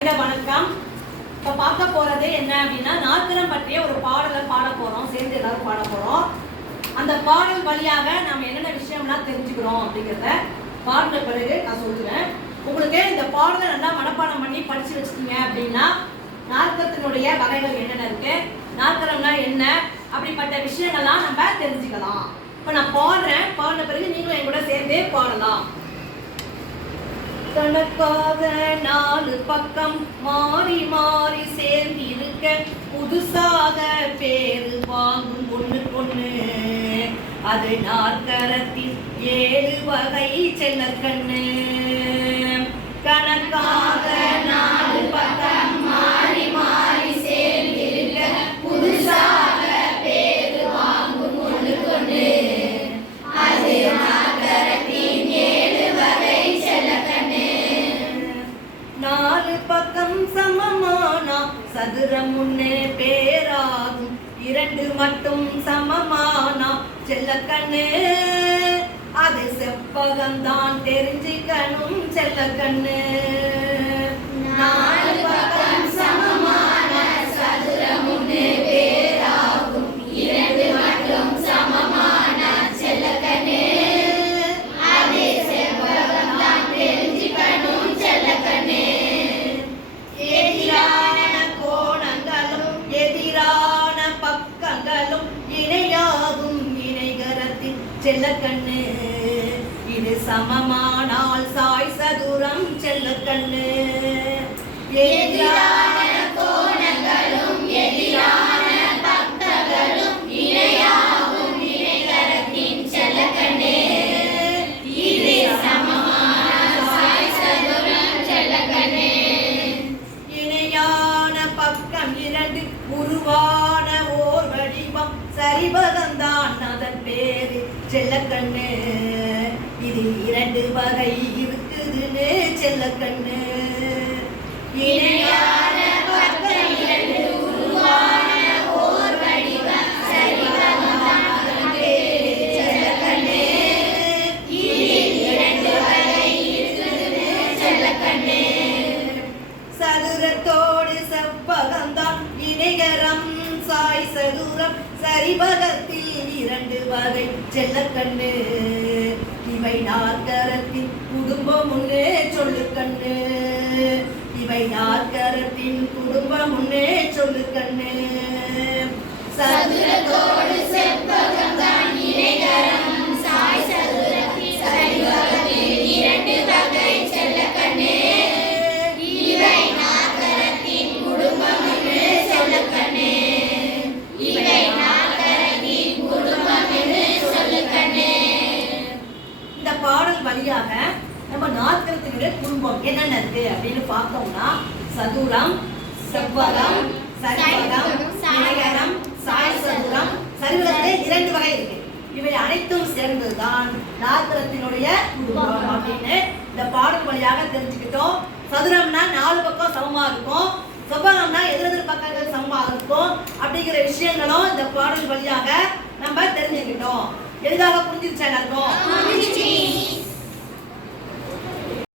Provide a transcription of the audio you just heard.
வணக்கம். இப்ப பார்க்க போறது என்ன அப்படின்னா நாற்கரம் பற்றிய ஒரு பாடலை பாட போறோம். சேர்ந்து எல்லாரும் பாட போறோம். அந்த பாடல் வழியாக நம்ம என்னென்ன விஷயம்லாம் தெரிஞ்சுக்கிறோம் அப்படிங்கிறத பாடின பிறகு நான் சொல்லுவேன். உங்களுக்கு இந்த பாடலை நல்லா மனப்பாடம் பண்ணி படிச்சு வச்சுட்டீங்க அப்படின்னா நாற்கரத்தினுடைய வகைகள் என்னென்ன இருக்கு, நாற்கரம்னா என்ன, அப்படிப்பட்ட விஷயங்கள்லாம் நம்ம தெரிஞ்சுக்கலாம். இப்ப நான் பாடுறேன். பாடின பிறகு நீங்களும் என் கூட சேர்ந்தே பாடலாம். கணக்காக 4 பக்கம் மாறி மாறி சேர்ந்திருக்க புதுசாக பேரு வாங்கும் ஒண்ணுக்கொண்ணு. அது நாற்கரத்தின் 7 வகை செல்லக்கண்ணு. கணக்காக 4 பக்கம் மாறி மாறி சேர்ந்திருக்க புதுசாக பேரு வாங்கும் ஒண்ணுக்கொண்ணு. அது நாற்கரத்தின் 7 வகை செல்லக்கண்ணு. 4 பக்கம் சமமானா சதுரம் முன்னே பேராகும். 2 மட்டும் சமமானா செல்லக்கண்ணு. அது செப்பகம்தான் தெரிஞ்சுக்கணும் செல்லக்கண்ணு. 4 பக்கம் சமமான சதுரம் முன்னே பேராகும். 2 மட்டும் சமமான செல்லக்கண்ணு. அது செப்பகம்தான் தெரிஞ்சுக்கணும் செல்லக்கண்ணு. எதிரான கோணங்களும் எதிரான பக்கங்களும் இணையாகும் இணைகரத்தின் செல்லக்கண்ணு. இது சமமானால் சாய் சதுரம் செல்லக்கண்ணு. எதிரான கோணங்களும் எதிரான பக்கங்களும் இணையாகும் இணைகரத்தின் செல்லக்கண்ணு. இது சமமானால் சாய் சதுரம் செல்லக்கண்ணு. இணையான பக்கம் 2 உருவான ஓர் வடிவம் சரிபகம்தான் அதன் பேரு செல்லக்கண்ணு. இது 2 வகை இருக்குதுன்னு செல்லக்கண்ணு. இணையான பக்கம் 2 உருவான ஓர் வடிவம் சரிபகம்தான் அதன் பேரு செல்லக்கண்ணு. இது 2 வகை இருக்குதுன்னு செல்லக்கண்ணு. சதுரத்தோடு செவ்வகம்தான் இணைகரம் சாய் சதுரம் சரிபகத்தில் 2 வகை செல்லக்கண்ணு. இவை நாற்கரத்தின் குடும்பம் முன்னே சொல்லுக்கண்ணு. இவை நாற்கரத்தின் குடும்பம் முன்னே சொல்லுக்கண்ணு. சதுரத்தோடு செவ்வகம்தான் இணைகரம் சாய் சதுரத்தில் சரிபகத்தில் 2 வகை செல்லக்கண்ணு. இவை நாற்கரத்தின் குடும்பம் என்று சொல்லுக்கண்ணு. இவை நாற்கரத்தின் குடும்பம் என்று சொல்லுக்கண்ணு. இந்த பாடல் வழியாக நம்ம நாற்கரத்தினுடைய குடும்பம் என்னென்ன இருக்கு அப்படின்னு பார்த்தோம்னா சதுரம், செவ்வகம், சரிபகம், இணைகரம், சாய் சதுரம். சரிபகத்திலே 2 வகை இருக்கு. இவை அனைத்தும் சேர்ந்ததுதான் நாற்கரத்தினுடைய குடும்பம் அப்படின்னு இந்த பாடல் வழியாக தெரிஞ்சுக்கிட்டோம். சதுரம்னா 4 பக்கம் சமமா இருக்கும், செவ்வகம்னா எதிரெதிர் பக்கங்கள் சமமா இருக்கும். அப்படிங்கிற விஷயங்களும் இந்த பாடல் வழியாக நம்ம தெரிஞ்சுக்கிட்டோம். எளிதாக புரிஞ்சிருச்சா எல்லாருக்கும்?